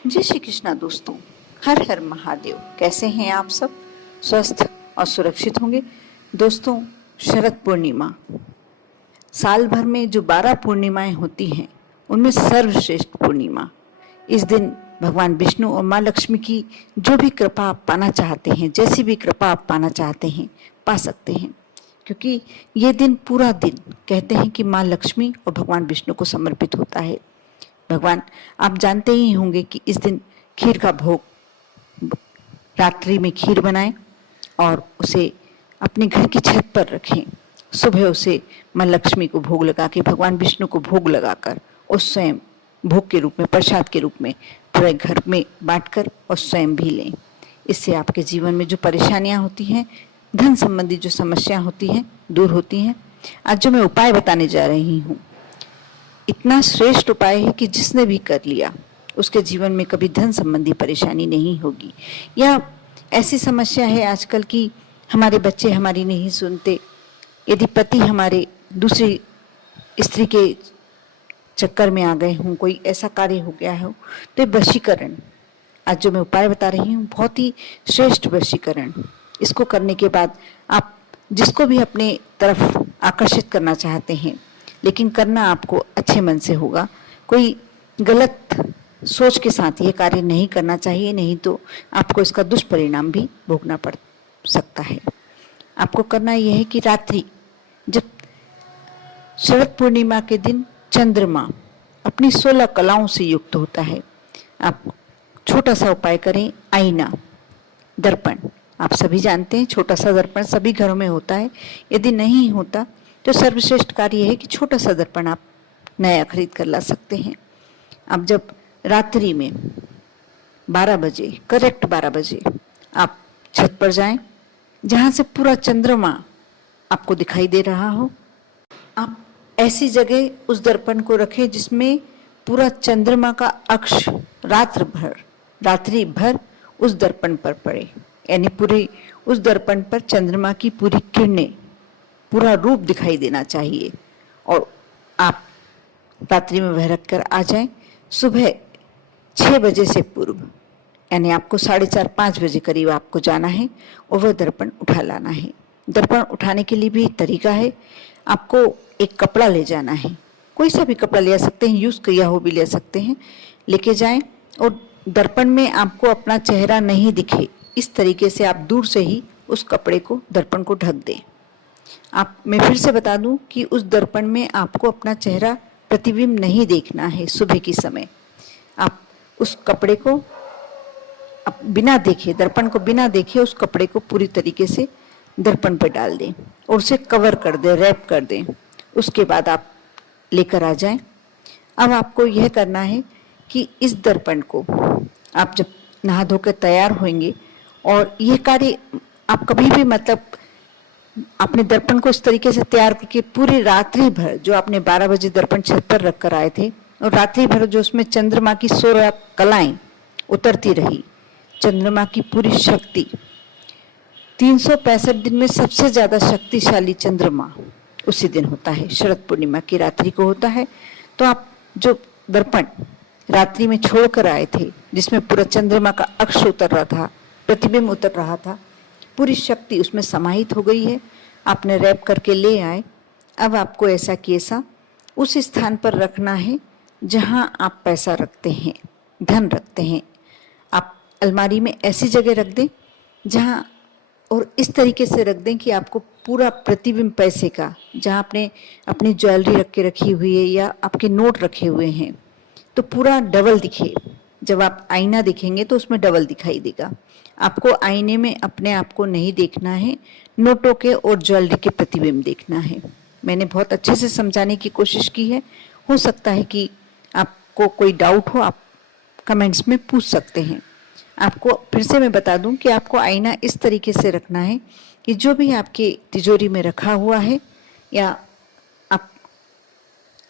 जय श्री कृष्णा दोस्तों। हर हर महादेव। कैसे हैं आप सब? स्वस्थ और सुरक्षित होंगे। दोस्तों, शरद पूर्णिमा साल भर में जो 12 पूर्णिमाएं होती हैं उनमें सर्वश्रेष्ठ पूर्णिमा। इस दिन भगवान विष्णु और माँ लक्ष्मी की जो भी कृपा आप पाना चाहते हैं, जैसी भी कृपा आप पाना चाहते हैं, पा सकते हैं। क्योंकि ये दिन पूरा दिन कहते हैं कि माँ लक्ष्मी और भगवान विष्णु को समर्पित होता है। भगवान, आप जानते ही होंगे कि इस दिन खीर का भोग, रात्रि में खीर बनाएं और उसे अपने घर की छत पर रखें। सुबह उसे माँ लक्ष्मी को भोग लगा के, भगवान विष्णु को भोग लगाकर और स्वयं भोग के रूप में, प्रसाद के रूप में पूरे घर में बांटकर और स्वयं भी लें। इससे आपके जीवन में जो परेशानियां होती हैं, धन संबंधी जो समस्या होती हैं, दूर होती हैं। आज जो मैं उपाय बताने जा रही हूँ, इतना श्रेष्ठ उपाय है कि जिसने भी कर लिया उसके जीवन में कभी धन संबंधी परेशानी नहीं होगी। या ऐसी समस्या है आजकल की, हमारे बच्चे हमारी नहीं सुनते, यदि पति हमारे दूसरी स्त्री के चक्कर में आ गए हों, कोई ऐसा कार्य हो गया हो, तो वशीकरण, आज जो मैं उपाय बता रही हूँ, बहुत ही श्रेष्ठ वशीकरण। इसको करने के बाद आप जिसको भी अपने तरफ आकर्षित करना चाहते हैं, लेकिन करना आपको अच्छे मन से होगा। कोई गलत सोच के साथ ये कार्य नहीं करना चाहिए, नहीं तो आपको इसका दुष्परिणाम भी भोगना पड़ सकता है। आपको करना यह है कि रात्रि, जब शरद पूर्णिमा के दिन चंद्रमा अपनी 16 कलाओं से युक्त होता है, आप छोटा सा उपाय करें। आईना, दर्पण, आप सभी जानते हैं छोटा सा दर्पण सभी घरों में होता है। यदि नहीं होता तो सर्वश्रेष्ठ कार्य है कि छोटा सा दर्पण आप नया खरीद कर ला सकते हैं। अब जब रात्रि में 12 बजे, करेक्ट 12 बजे आप छत पर जाएं, जहां से पूरा चंद्रमा आपको दिखाई दे रहा हो। आप ऐसी जगह उस दर्पण को रखें जिसमें पूरा चंद्रमा का अक्ष रात्रि भर उस दर्पण पर पड़े, यानी पूरे उस दर्पण पर चंद्रमा की पूरी किरणें, पूरा रूप दिखाई देना चाहिए। और आप रात्रि में वह रखकर आ जाएं। सुबह 6 बजे से पूर्व, यानी आपको 4:30-5 बजे करीब आपको जाना है और वह दर्पण उठा लाना है। दर्पण उठाने के लिए भी एक तरीका है। आपको एक कपड़ा ले जाना है, कोई सा भी कपड़ा ले सकते हैं, यूज किया हो भी ले सकते हैं, लेके जाएं। और दर्पण में आपको अपना चेहरा नहीं दिखे, इस तरीके से आप दूर से ही उस कपड़े को, दर्पण को ढक दें। मैं फिर से बता दूं कि उस दर्पण में आपको अपना चेहरा, प्रतिबिंब नहीं देखना है। सुबह के समय आप उस कपड़े को बिना देखे, दर्पण को बिना देखे उस कपड़े को पूरी तरीके से दर्पण पर डाल दें और उसे कवर कर दें, रैप कर दें। उसके बाद आप लेकर आ जाएं। अब आपको यह करना है कि इस दर्पण को आप जब नहा धोकर तैयार होंगे, और यह कार्य आप कभी भी, मतलब आपने दर्पण को इस तरीके से तैयार करके पूरी रात्रि भर, जो आपने 12 बजे दर्पण छत पर रख कर आए थे, और रात्रि भर जो उसमें चंद्रमा की 16 कलाएं उतरती रही, चंद्रमा की पूरी शक्ति, 365 दिन में सबसे ज्यादा शक्तिशाली चंद्रमा उसी दिन होता है, शरद पूर्णिमा की रात्रि को होता है। तो आप जो दर्पण रात्रि में छोड़कर आए थे, जिसमें पूरा चंद्रमा का अक्ष उतर रहा था, प्रतिबिंब उतर रहा था, पूरी शक्ति उसमें समाहित हो गई है। आपने रैप करके ले आए। अब आपको ऐसा कि ऐसा उस स्थान पर रखना है जहां आप पैसा रखते हैं, धन रखते हैं। आप अलमारी में ऐसी जगह रख दें जहां, और इस तरीके से रख दें कि आपको पूरा प्रतिबिंब पैसे का, जहां आपने अपनी ज्वेलरी रख के रखी हुई है या आपके नोट रखे हुए हैं, तो पूरा डबल दिखे। जब आप आईना देखेंगे तो उसमें डबल दिखाई देगा। आपको आईने में अपने आप को नहीं देखना है, नोटों के और ज्वेलरी के प्रतिबिंब देखना है। मैंने बहुत अच्छे से समझाने की कोशिश की है। हो सकता है कि आपको कोई डाउट हो, आप कमेंट्स में पूछ सकते हैं। आपको फिर से मैं बता दूं कि आपको आईना इस तरीके से रखना है कि जो भी आपके तिजोरी में रखा हुआ है, या आप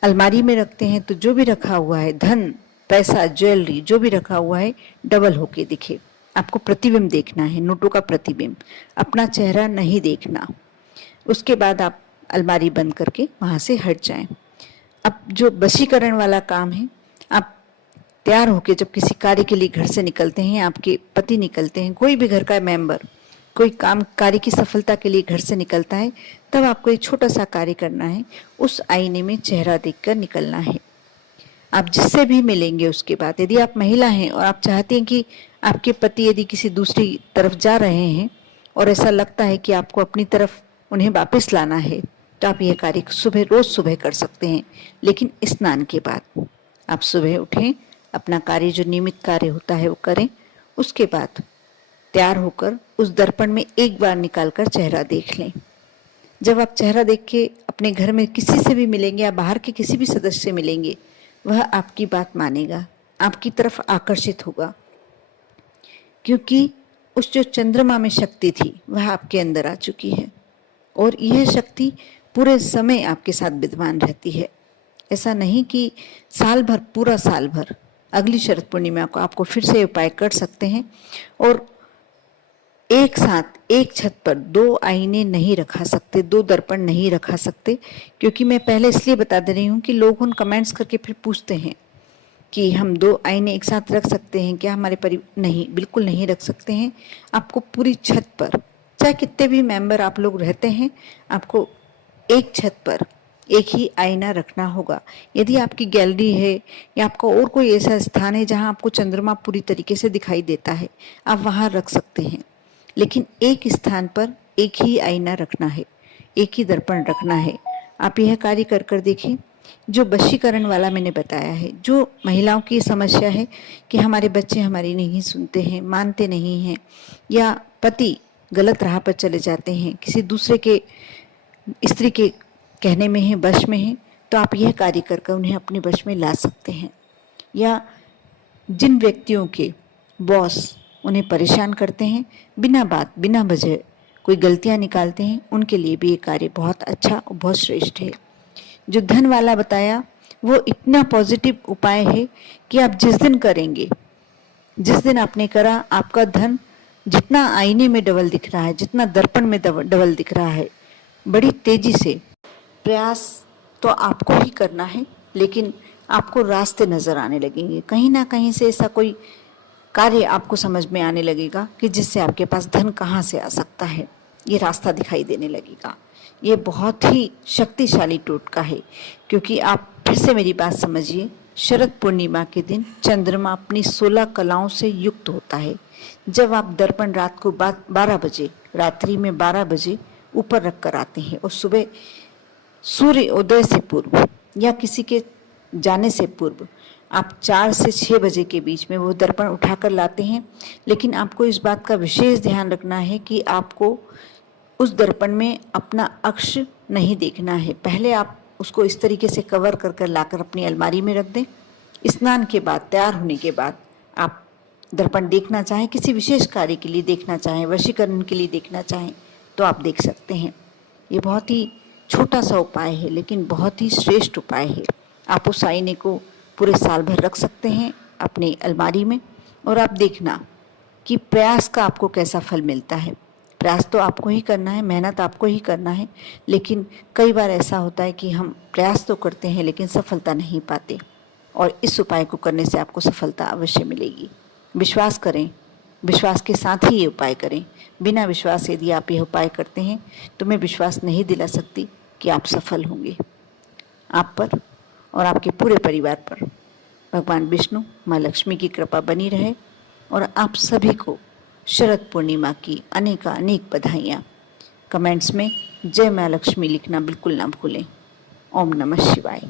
अलमारी में रखते हैं तो जो भी रखा हुआ है, धन, पैसा, ज्वेलरी, जो भी रखा हुआ है, डबल होके दिखे। आपको प्रतिबिंब देखना है, नोटों का प्रतिबिंब, अपना चेहरा नहीं देखना। उसके बाद आप अलमारी बंद करके वहां से हट जाएं। अब जो वशीकरण वाला काम है, आप तैयार होके जब किसी कार्य के लिए घर से निकलते हैं, आपके पति निकलते हैं, कोई भी घर का मेंबर कोई काम कार्य की सफलता के लिए घर से निकलता है, तब आपको एक छोटा सा कार्य करना है। उस आईने में चेहरा देखकर निकलना है। आप जिससे भी मिलेंगे उसके बाद, यदि आप महिला हैं और आप चाहती हैं कि आपके पति यदि किसी दूसरी तरफ जा रहे हैं और ऐसा लगता है कि आपको अपनी तरफ उन्हें वापस लाना है, तो आप यह कार्य सुबह, रोज सुबह कर सकते हैं, लेकिन स्नान के बाद। आप सुबह उठें, अपना कार्य जो नियमित कार्य होता है वो करें, उसके बाद तैयार होकर उस दर्पण में एक बार निकालकर चेहरा देख लें। जब आप चेहरा देख के अपने घर में किसी से भी मिलेंगे या बाहर के किसी भी सदस्य से मिलेंगे, वह आपकी बात मानेगा, आपकी तरफ आकर्षित होगा, क्योंकि उस जो चंद्रमा में शक्ति थी वह आपके अंदर आ चुकी है और यह शक्ति पूरे समय आपके साथ विद्यमान रहती है। ऐसा नहीं कि साल भर, पूरा साल भर, अगली शरद पूर्णिमा को आपको फिर से उपाय कर सकते हैं। और एक साथ एक छत पर 2 आईने नहीं रखा सकते, 2 दर्पण नहीं रखा सकते, क्योंकि मैं पहले इसलिए बता दे रही हूँ कि लोग उन कमेंट्स करके फिर पूछते हैं कि हम 2 आईने एक साथ रख सकते हैं क्या हमारे नहीं, बिल्कुल नहीं रख सकते हैं। आपको पूरी छत पर, चाहे कितने भी मेंबर आप लोग रहते हैं, आपको एक छत पर एक ही आईना रखना होगा। यदि आपकी गैलरी है या आपका और कोई ऐसा स्थान है जहां आपको चंद्रमा पूरी तरीके से दिखाई देता है, आप वहां रख सकते हैं, लेकिन एक स्थान पर एक ही आईना रखना है, एक ही दर्पण रखना है। आप यह कार्य कर कर देखें। जो वशीकरण वाला मैंने बताया है, जो महिलाओं की समस्या है कि हमारे बच्चे हमारी नहीं सुनते हैं, मानते नहीं हैं, या पति गलत राह पर चले जाते हैं, किसी दूसरे के स्त्री के कहने में है, वश में है, तो आप यह कार्य कर कर उन्हें अपने वश में ला सकते हैं। या जिन व्यक्तियों के बॉस उन्हें परेशान करते हैं, बिना बात, बिना वजह कोई गलतियां निकालते हैं, उनके लिए भी ये कार्य बहुत अच्छा और बहुत श्रेष्ठ है। जो धन वाला बताया वो इतना पॉजिटिव उपाय है कि आप जिस दिन करेंगे, जिस दिन आपने करा, आपका धन जितना आईने में डबल दिख रहा है, जितना दर्पण में डबल दिख रहा है, बड़ी तेजी से। प्रयास तो आपको ही करना है, लेकिन आपको रास्ते नजर आने लगेंगे, कहीं ना कहीं से ऐसा कोई कार्य आपको समझ में आने लगेगा कि जिससे आपके पास धन कहाँ से आ सकता है, ये रास्ता दिखाई देने लगेगा। ये बहुत ही शक्तिशाली टोटका है, क्योंकि आप फिर से मेरी बात समझिए, शरद पूर्णिमा के दिन चंद्रमा अपनी 16 कलाओं से युक्त होता है। जब आप दर्पण रात को 12 बजे, रात्रि में 12 बजे ऊपर रख कर आते हैं और सुबह सूर्य उदय से पूर्व या किसी के जाने से पूर्व आप 4 से 6 बजे के बीच में वो दर्पण उठाकर लाते हैं। लेकिन आपको इस बात का विशेष ध्यान रखना है कि आपको उस दर्पण में अपना अक्ष नहीं देखना है। पहले आप उसको इस तरीके से कवर कर कर लाकर अपनी अलमारी में रख दें। स्नान के बाद, तैयार होने के बाद आप दर्पण देखना चाहें, किसी विशेष कार्य के लिए देखना चाहें, वशीकरण के लिए देखना चाहें, तो आप देख सकते हैं। ये बहुत ही छोटा सा उपाय है, लेकिन बहुत ही श्रेष्ठ उपाय है। आप उस आईने को पूरे साल भर रख सकते हैं अपनी अलमारी में, और आप देखना कि प्रयास का आपको कैसा फल मिलता है। प्रयास तो आपको ही करना है, मेहनत आपको ही करना है, लेकिन कई बार ऐसा होता है कि हम प्रयास तो करते हैं लेकिन सफलता नहीं पाते, और इस उपाय को करने से आपको सफलता अवश्य मिलेगी। विश्वास करें, विश्वास के साथ ही ये उपाय करें। बिना विश्वास यदि आप ये उपाय करते हैं तो मैं विश्वास नहीं दिला सकती कि आप सफल होंगे। आप पर और आपके पूरे परिवार पर भगवान विष्णु, माँ लक्ष्मी की कृपा बनी रहे, और आप सभी को शरद पूर्णिमा की अनेक बधाइयाँ। कमेंट्स में जय माँ लक्ष्मी लिखना बिल्कुल ना भूलें। ओम नमः शिवाय।